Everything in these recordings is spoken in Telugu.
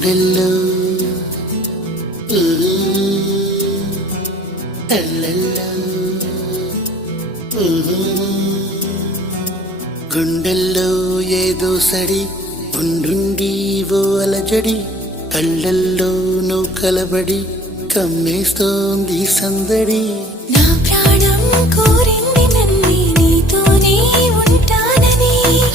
గుండెల్లో గుండెల్లో ఏదో సడి ఉండుండి ఓ అలజడి కళ్ళల్లో నువ్వు కలబడి కమ్మేస్తోంది సందడి. నా ప్రాణం కోరింది నన్నే నీతోనే ఉంటానని,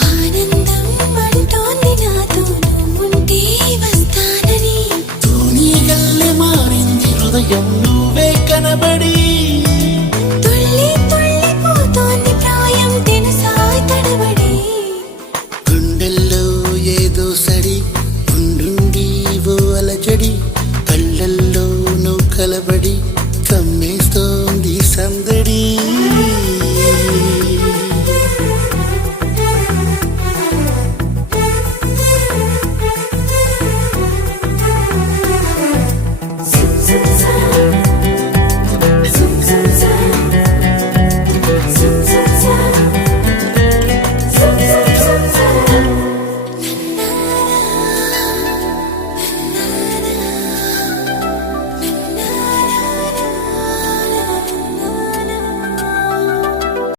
ఆనందం అంటోంది నాతో నువ్వుంటే వస్తానని. తూనీ గల్లె మారింది హృదయం నువ్వే కనబడి, తుళ్ళి తుళ్ళిపోతోంది ప్రాయం తెలుసా తడబడి. గుండెల్లో ఏదో సడి ఉండుండి ఓ అలజడి కళ్ళల్లో నువ్వు కలబడి కమ్మేస్తోంది సందడి.